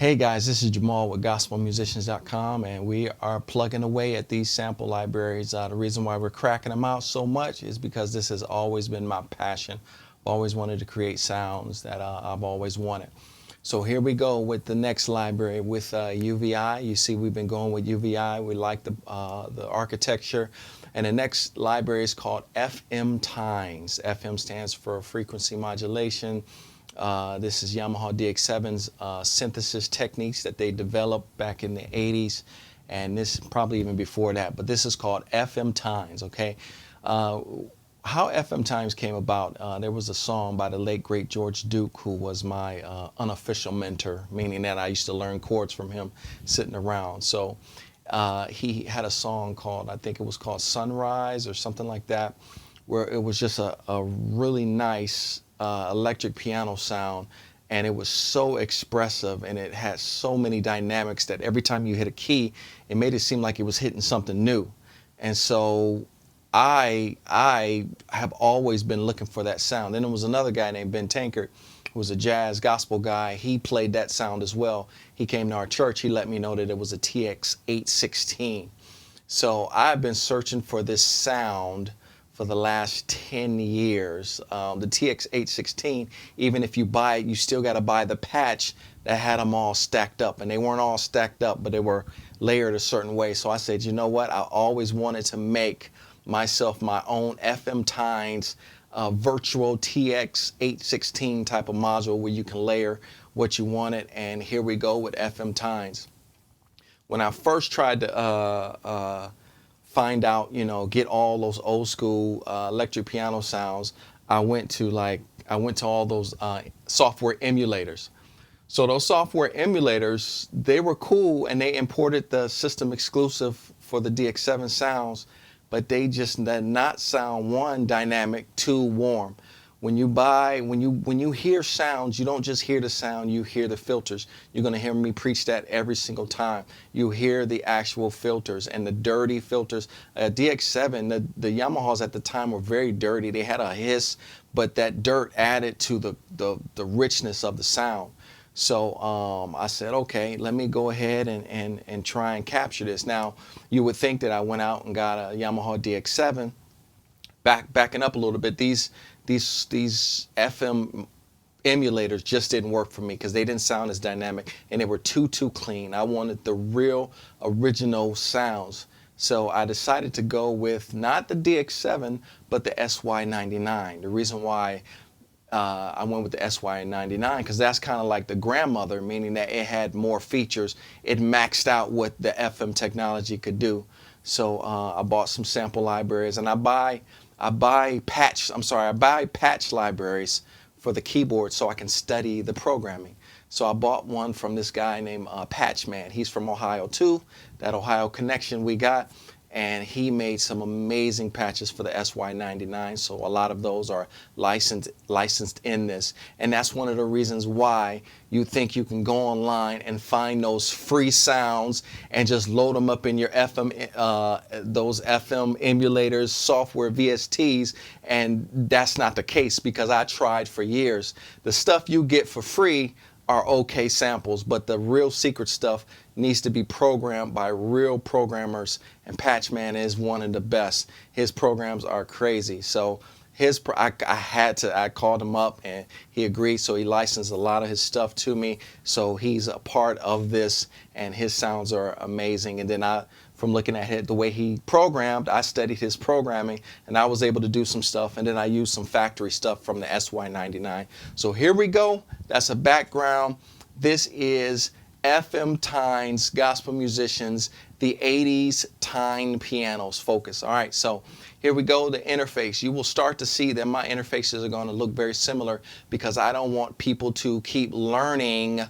Hey guys, this is Jamal with GospelMusicians.com, and we are plugging away at these sample libraries. The reason why we're cracking them out so much is because this has always been my passion. I've always wanted to create sounds that I've always wanted. So here we go with the next library with UVI. You see we've been going with UVI. We like the architecture. And the next library is called FM Tines. FM stands for frequency modulation. This is Yamaha DX7's synthesis techniques that they developed back in the 80s, and this probably even before that, but this is called FM Times, okay? How FM Times came about, there was a song by the late great George Duke, who was my unofficial mentor, meaning that I used to learn chords from him sitting around. So he had a song called, I think it was called Sunrise or something like that, where it was just a really nice electric piano sound, and it was so expressive, and it had so many dynamics that every time you hit a key, it made it seem like it was hitting something new. And so I have always been looking for that sound. Then there was another guy named Ben Tankard, who was a jazz gospel guy. He played that sound as well. He came to our church. He let me know that it was a TX816. So I've been searching for this sound for the last 10 years. The TX816, even if you buy it, you still got to buy the patch that had them all stacked up. And they weren't all stacked up, but they were layered a certain way. So I said, you know what? I always wanted to make myself my own FM Tines virtual TX816 type of module where you can layer what you wanted. And here we go with FM Tines. When I first tried to find out, get all those old school electric piano sounds, I went to all those software emulators. So those software emulators, they were cool, and they imported the system exclusive for the DX7 sounds, but they just did not sound, one, dynamic, two, warm. When you hear sounds, you don't just hear the sound, you hear the filters. You're going to hear me preach that every single time. You hear the actual filters and the dirty filters. DX7, the Yamahas at the time were very dirty. They had a hiss, but that dirt added to the richness of the sound. So I said, okay, let me go ahead and try and capture this. Now, you would think that I went out and got a Yamaha DX7. Backing up a little bit, these FM emulators just didn't work for me because they didn't sound as dynamic, and they were too clean. I wanted the real original sounds. So I decided to go with not the DX7, but the SY99. The reason why I went with the SY99, because that's kind of like the grandmother, meaning that it had more features. It maxed out what the FM technology could do. So I bought some sample libraries, and I buy patch libraries for the keyboard so I can study the programming. So I bought one from this guy named Patchman. He's from Ohio too, that Ohio connection we got, and he made some amazing patches for the SY99. So a lot of those are licensed in this, and that's one of the reasons why you think you can go online and find those free sounds and just load them up in your FM, those FM emulators, software VSTs, and that's not the case, because I tried for years. The stuff you get for free are okay samples, but the real secret stuff needs to be programmed by real programmers, and Patchman is one of the best. His programs are crazy. So I called him up and he agreed, so he licensed a lot of his stuff to me. So he's a part of this, and his sounds are amazing. And then from looking at the way he programmed, I studied his programming, and I was able to do some stuff, and then I used some factory stuff from the SY99. So here we go. That's a background. This is FM Tines, gospel musicians, the 80s Tine pianos focus. All right, so here we go, the interface. You will start to see that my interfaces are going to look very similar, because I don't want people to keep learning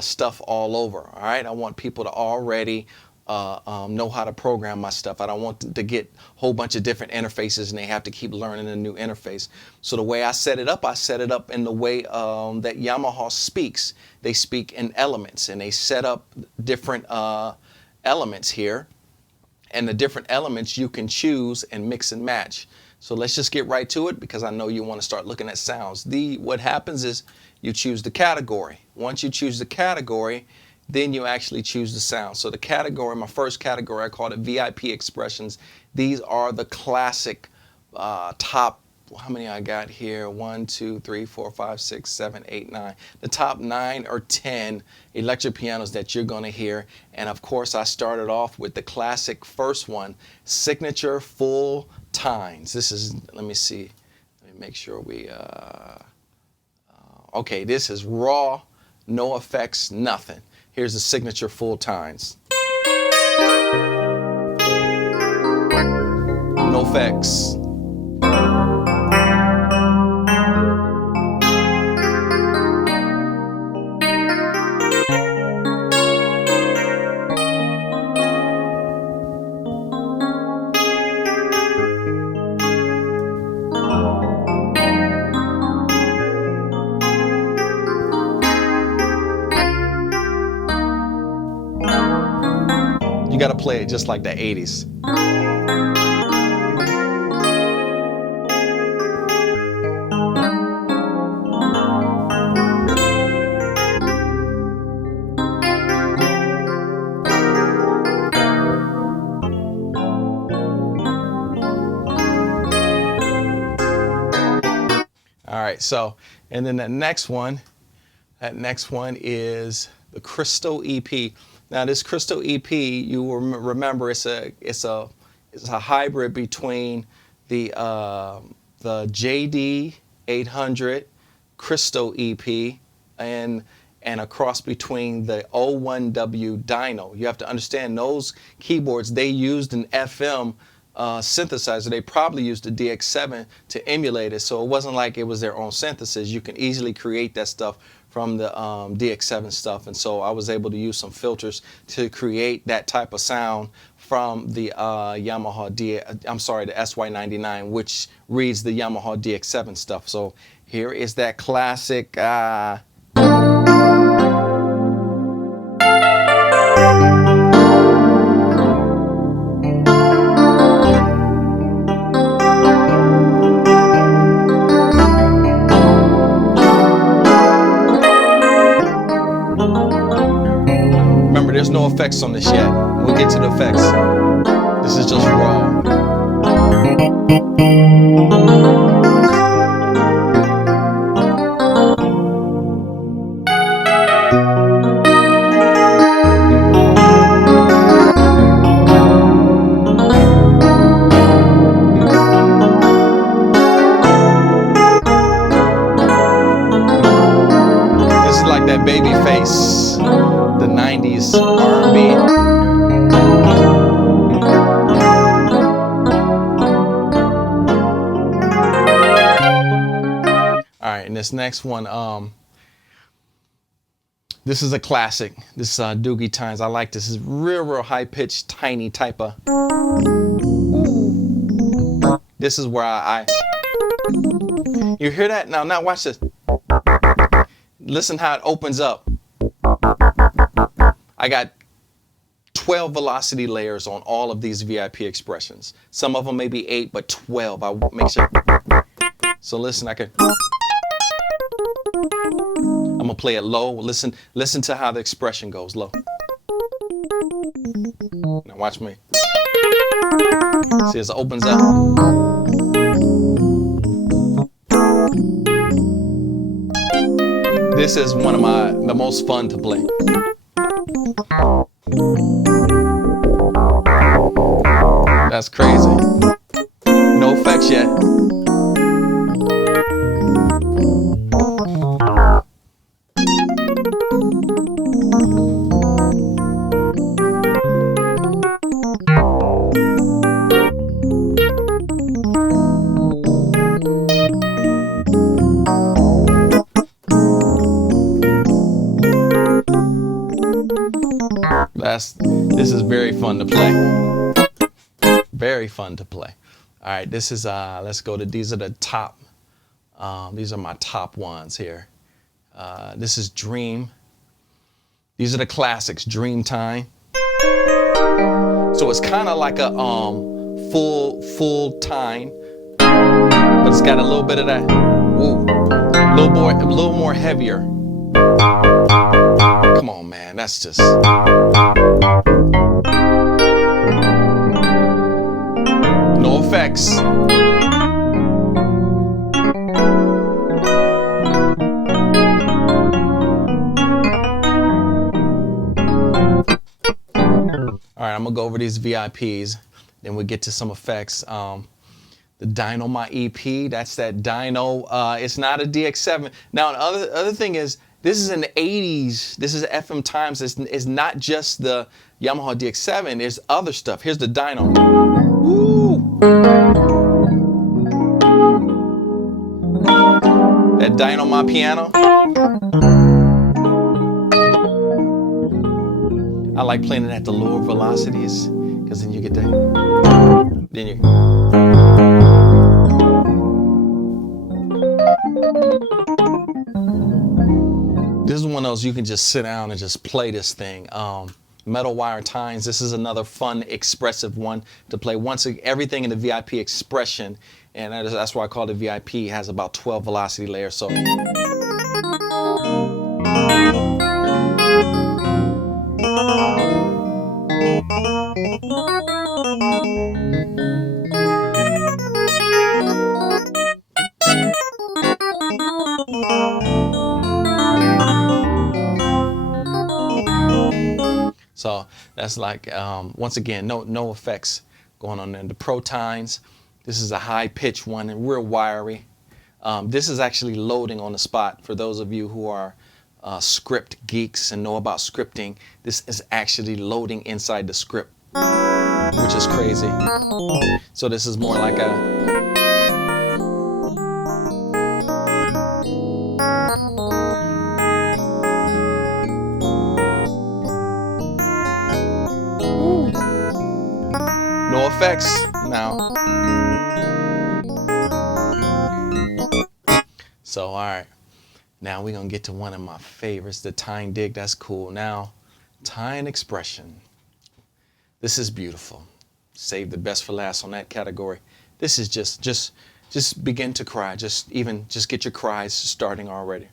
stuff all over. All right, I want people to already know how to program my stuff. I don't want to get a whole bunch of different interfaces and they have to keep learning a new interface. So the way I set it up in the way that Yamaha speaks. They speak in elements, and they set up different elements here. And the different elements you can choose and mix and match. So let's just get right to it because I know you want to start looking at sounds. What happens is you choose the category. Once you choose the category, then you actually choose the sound. So the category, my first category, I called it VIP expressions. These are the classic top, how many I got here? 1, 2, 3, 4, 5, 6, 7, 8, 9. The top 9 or 10 electric pianos that you're going to hear. And of course, I started off with the classic first one, signature full tines. This is, let me see, let me make sure we, okay, this is raw, no effects, nothing. Here's the signature full tines. No effects. You got to play it just like the 80s. All right, so, and then that next one is the Crystal EP. Now this Crystal EP, you will remember it's a hybrid between the JD 800 Crystal EP and a cross between the 01W Dyno. You have to understand those keyboards, they used an FM synthesizer. They probably used the DX7 to emulate it, so it wasn't like it was their own synthesis. You can easily create that stuff from the DX7 stuff, and so I was able to use some filters to create that type of sound from the Yamaha the SY99, which reads the Yamaha DX7 stuff. So here is that classic. There's no effects on this yet. We'll get to the effects. This is just raw. This is like that Babyface, the 90s R&B. All right, and this next one, this is a classic. This is Doogie Tines. I like this. This is real high-pitched, tiny type of. This is where you hear that? Now watch this. Listen how it opens up. I got 12 velocity layers on all of these VIP expressions. Some of them may be 8, but 12. I'll make sure. So listen, I'm gonna play it low. Listen to how the expression goes low. Now watch me. See as it opens up. This is one of the most fun to play. That's crazy. No effects yet. This is very fun to play. Very fun to play. All right, this is let's go to these are the top. These are my top ones here. This is Dream. These are the classics. Dream Tine. So it's kind of like a full Tine. but it's got a little bit of that, woo, a little more heavier. Come on, man, that's just. No effects. All right, I'm gonna go over these VIPs, then we'll get to some effects. The Dyno-My-EP, that's that Dyno. It's not a DX7. Now, the other thing is, this is in the 80s. This is FM times. It's not just the Yamaha DX7. There's other stuff. Here's the Dyno. Woo! That Dyno-My-Piano. I like playing it at the lower velocities, because then you get that. Then you. This is one of those you can just sit down and just play this thing. Metal wire tines. This is another fun, expressive one to play. Once everything in the VIP expression, and that's why I call it VIP. It has about 12 velocity layers. So. So that's like, once again, no effects going on there. The Pro Tines, this is a high pitch one and real wiry. This is actually loading on the spot. For those of you who are script geeks and know about scripting, this is actually loading inside the script, which is crazy. So this is more like a. No effects now. So, all right. Now we're going to get to one of my favorites, the Tine dig. That's cool. Now, Tine expression. This is beautiful. Save the best for last on that category. This is just begin to cry. Just get your cries starting already.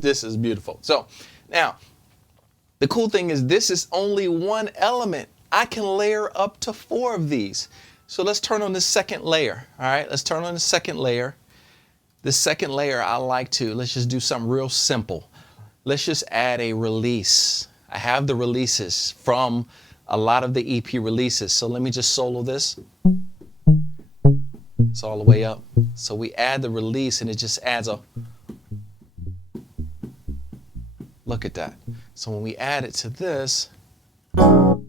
This is beautiful. So now the cool thing is this is only one element. I can layer up to 4 of these. So let's turn on the second layer. All right, let's turn on the second layer. The second layer let's just do something real simple. Let's just add a release. I have the releases from a lot of the EP releases. So let me just solo this. It's all the way up. So we add the release and it just adds a. Look at that. So when we add it to this, look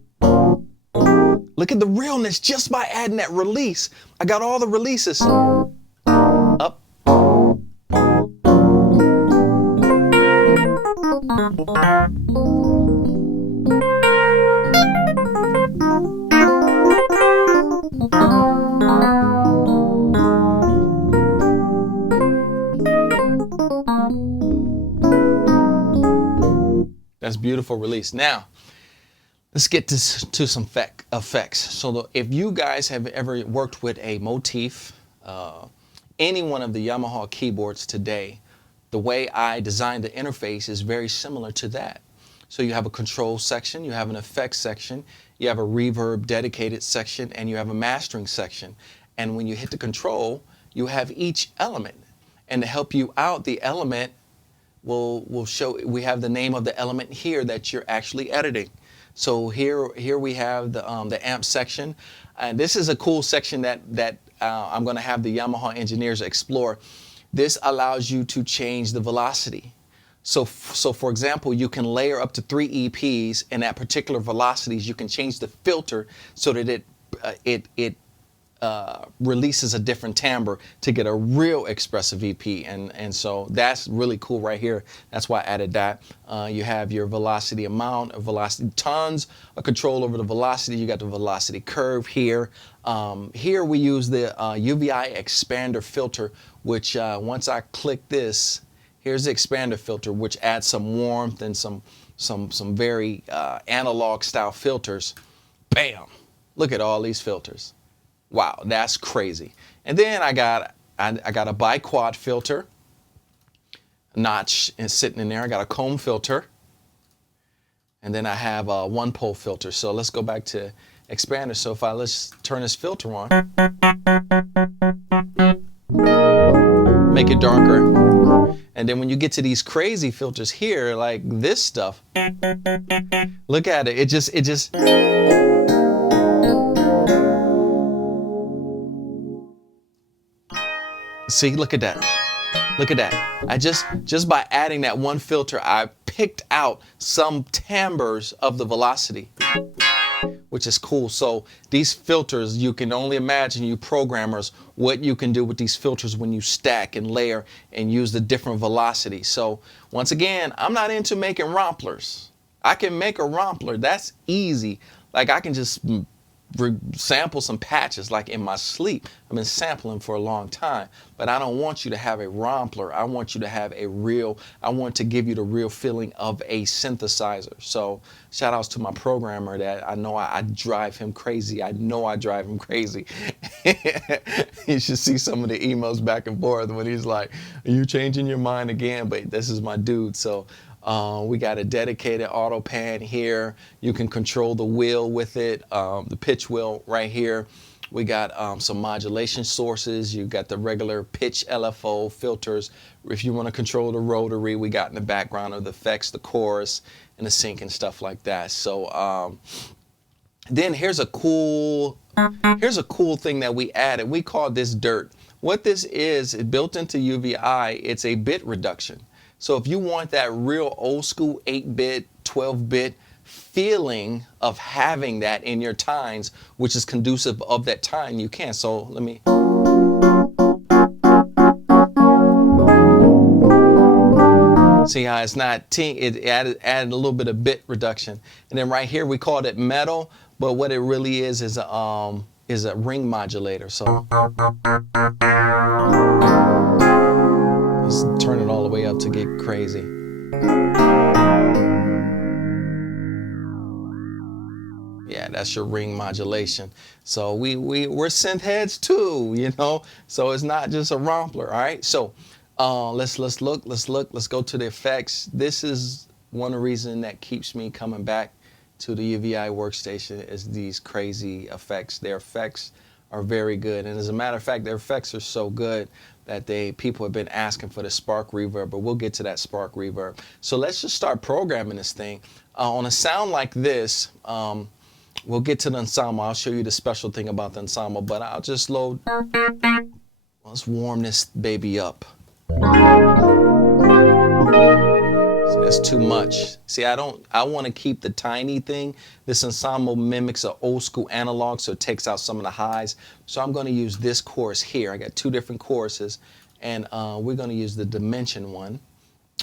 at the realness just by adding that release. I got all the releases. Up. That's beautiful release. Now, let's get to some effects. So if you guys have ever worked with a motif, any one of the Yamaha keyboards today, the way I designed the interface is very similar to that. So you have a control section, you have an effects section, you have a reverb dedicated section, and you have a mastering section. And when you hit the control, you have each element. And to help you out, the element will show, we have the name of the element here that you're actually editing. So here we have the amp section, and this is a cool section that I'm going to have the Yamaha engineers explore. This allows you to change the velocity. So for example, you can layer up to 3 EPs, and at particular velocities, you can change the filter so that it releases a different timbre to get a real expressive EP, and so that's really cool right here. That's why I added that. You have your velocity amount, velocity, tons of control over the velocity. You got the velocity curve here. Here we use the Ubi Expander Filter, which once I click this, here's the expander filter, which adds some warmth and some very analog style filters. Bam! Look at all these filters. Wow, that's crazy. And then I got a bi-quad filter, notch is sitting in there. I got a comb filter, and then I have a one-pole filter. So let's go back to expander. So if let's turn this filter on, make it darker, and then when you get to these crazy filters here, like this stuff, look at it. It just. See, look at that. Look at that. I just by adding that one filter, I picked out some timbres of the velocity, which is cool. So these filters, you can only imagine, you programmers, what you can do with these filters when you stack and layer and use the different velocities. So once again, I'm not into making romplers. I can make a rompler. That's easy. Like I can just sample some patches like in my sleep. I've been sampling for a long time, but I don't want you to have a rompler. I want you to have I want to give you the real feeling of a synthesizer. So shout outs to my programmer that I know I drive him crazy. I know I drive him crazy. You should see some of the emails back and forth when he's like, are you changing your mind again? But this is my dude. So we got a dedicated auto pan here. You can control the wheel with it, the pitch wheel right here. We got some modulation sources. You got the regular pitch LFO filters. If you want to control the rotary, we got in the background of the effects, the chorus, and the sync and stuff like that. So then here's a cool thing that we added. We call this dirt. What this is built into UVI. It's a bit reduction. So if you want that real old school 8-bit, 12-bit feeling of having that in your tines, which is conducive of that time, you can. So let me. See how it's not, it added a little bit of bit reduction. And then right here we called it metal, but what it really is a ring modulator. So let's turn it all the way up to get crazy. Yeah, that's your ring modulation. So we're synth heads too, you know. So it's not just a rompler, all right? So let's go to the effects. This is one reason that keeps me coming back to the UVI workstation is these crazy effects. Their effects are very good, and as a matter of fact, their effects are so good that people have been asking for the SparkVerb, but we'll get to that SparkVerb. So let's just start programming this thing. On a sound like this, we'll get to the ensemble. I'll show you the special thing about the ensemble, but I'll just load. Let's warm this baby up. So that's too much. See, I want to keep the tiny thing. This ensemble mimics an old school analog, so it takes out some of the highs. So I'm going to use this chorus here. I got two different choruses, and we're going to use the Dimension one.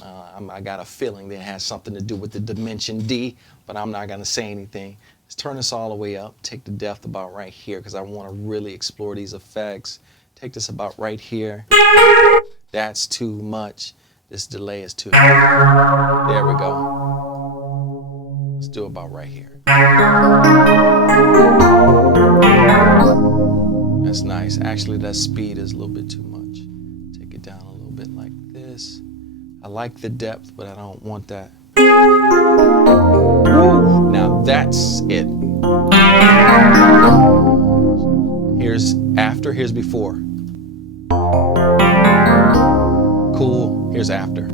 I got a feeling that it has something to do with the Dimension D, but I'm not going to say anything. Let's turn this all the way up. Take the depth about right here because I want to really explore these effects. Take this about right here. That's too much. This delay is too. There we go. Let's do about right here. That's nice. Actually, that speed is a little bit too much. Take it down a little bit like this. I like the depth, but I don't want that. Now that's it. Here's after, here's before. Cool, here's after.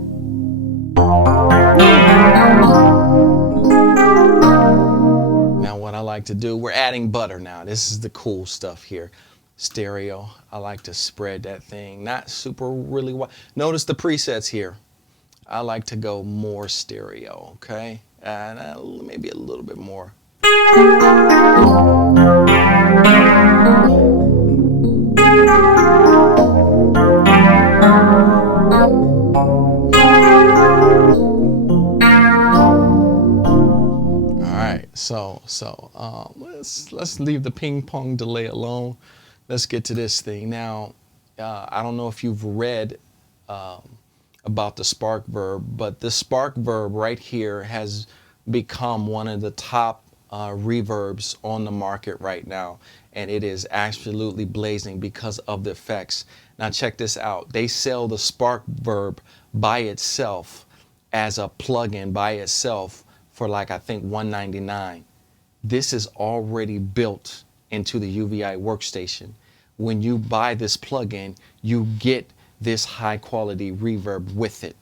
like to do, we're adding butter now. This is the cool stuff here. Stereo, I like to spread that thing, not super really wide. Notice the presets here. I like to go more stereo, okay? And maybe a little bit more. So let's leave the ping pong delay alone. Let's get to this thing now. I don't know if you've read about the SparkVerb, but the SparkVerb right here has become one of the top reverbs on the market right now, and it is absolutely blazing because of the effects. Now check this out. They sell the SparkVerb by itself as a plugin by itself for like I think $199. This is already built into the UVI workstation. When you buy this plugin, you get this high quality reverb with it,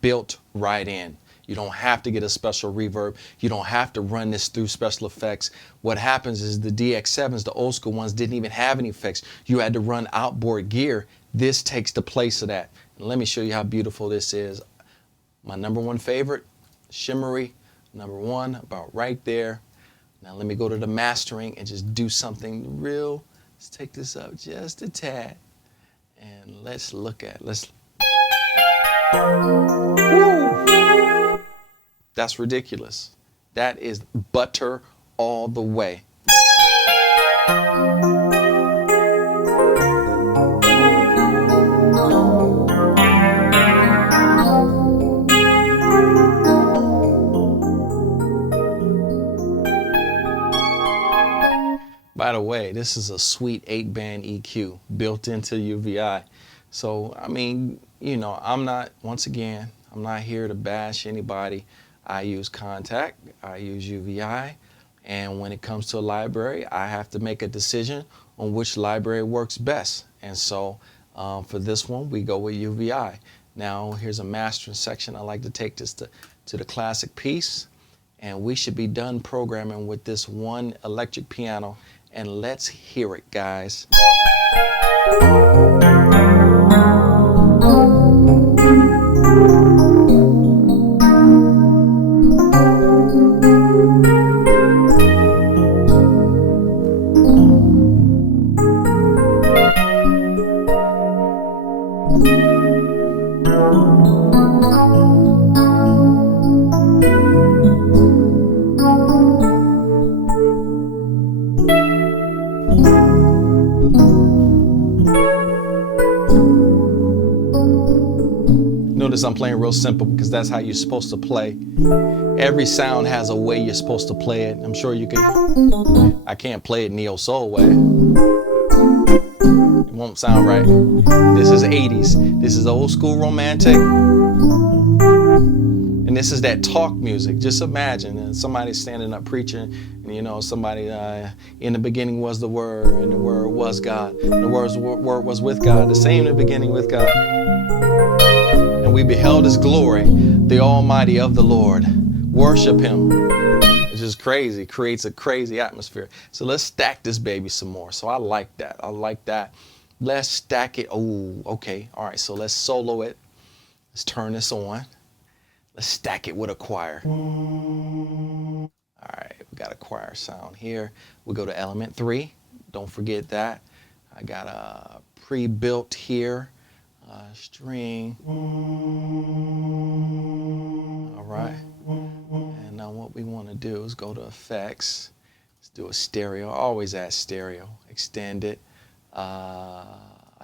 built right in. You don't have to get a special reverb. You don't have to run this through special effects. What happens is the DX7s, the old school ones, didn't even have any effects. You had to run outboard gear. This takes the place of that. And let me show you how beautiful this is. My #1 favorite, shimmery, #1, about right there. Now let me go to the mastering and just do something real. Let's take this up just a tad. And let's look at, Woo! That's ridiculous. That is butter all the way. By the way, this is a sweet 8-band EQ built into UVI. So, I mean, you know, I'm not here to bash anybody. I use Contact, I use UVI, and when it comes to a library, I have to make a decision on which library works best. And so, for this one, we go with UVI. Now, here's a mastering section. I like to take this to the classic piece, and we should be done programming with this one electric piano. And let's hear it, guys. Notice I'm playing real simple because that's how you're supposed to play. Every sound has a way you're supposed to play it. I'm sure you can. I can't play it neo soul way. It won't sound right. This is 80s. This is old school romantic. And this is that talk music. Just imagine somebody standing up preaching, and you know, somebody, in the beginning was the Word, and the Word was God, and the Word was with God, the same in the beginning with God. And we beheld His glory, the Almighty of the Lord. Worship Him. It's just crazy. Creates a crazy atmosphere. So let's stack this baby some more. So I like that. I like that. Let's stack it. Oh, okay. All right. So let's solo it. Let's turn this on. Let's stack it with a choir. All right. We got a choir sound here. We go to element 3. Don't forget that. I got a pre-built here. String. All right. And now what we want to do is go to effects. Let's do a stereo. Always add stereo. Extend it. I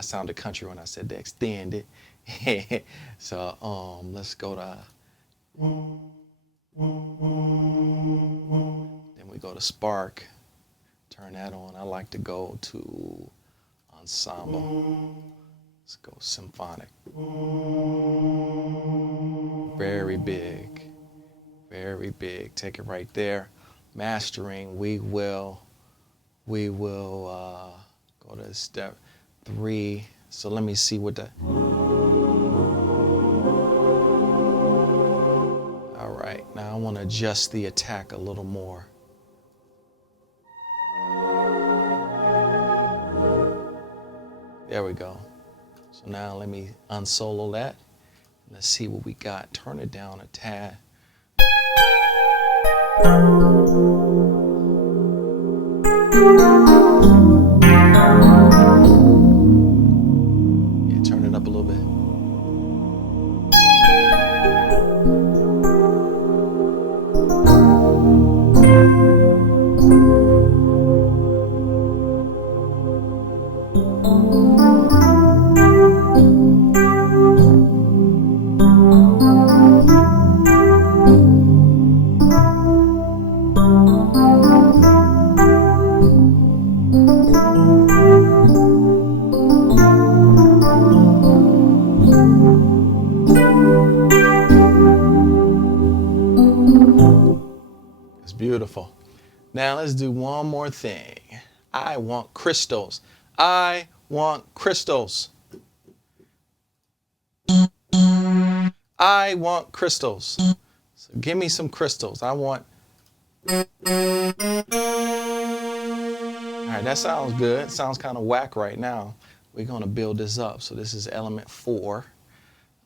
sounded country when I said to extend it. So let's go to. Then we go to Spark. Turn that on. I like to go to ensemble. Let's go symphonic. Very big. Very big. Take it right there. Mastering, we will go to step 3. So let me see what the. All right, now I want to adjust the attack a little more. There we go. So now let me unsolo that. Let's see what we got. Turn it down a tad. Yeah, turn it up a little bit. Beautiful. Now let's do one more thing. I want crystals. I want crystals. I want crystals. So give me some crystals. I want. All right, that sounds good. Sounds kind of whack right now. We're going to build this up. So this is element 4.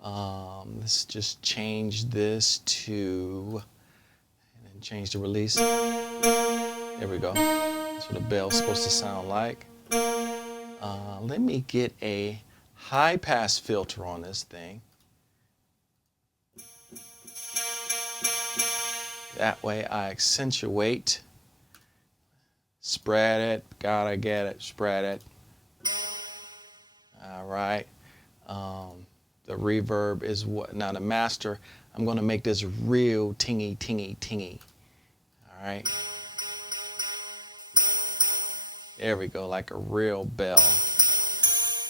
Let's just change this to. Change the release. There we go. That's what a bell's supposed to sound like. Let me get a high pass filter on this thing. That way I accentuate. Spread it. Gotta get it. Spread it. All right. The reverb is what? Now the master. I'm going to make this real tingy, tingy, tingy. All right. There we go, like a real bell.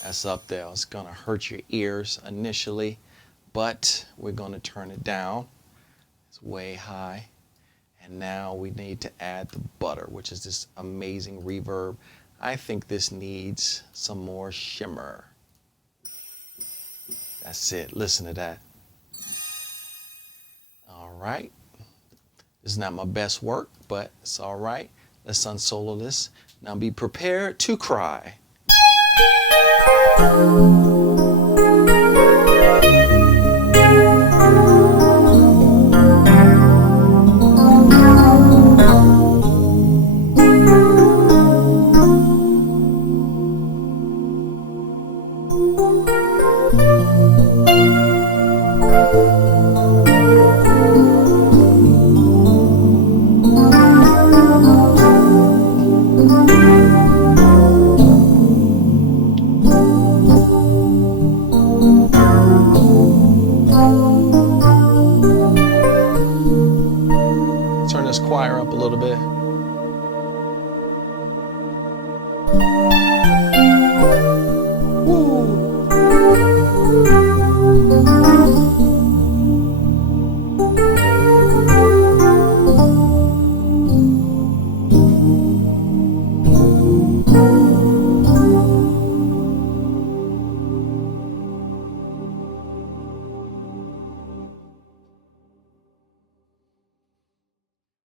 That's up there. It's going to hurt your ears initially, but we're going to turn it down. It's way high. And now we need to add the butter, which is this amazing reverb. I think this needs some more shimmer. That's it. Listen to that. All right. This is not my best work, but it's all right. Let's unsolo this. Now be prepared to cry.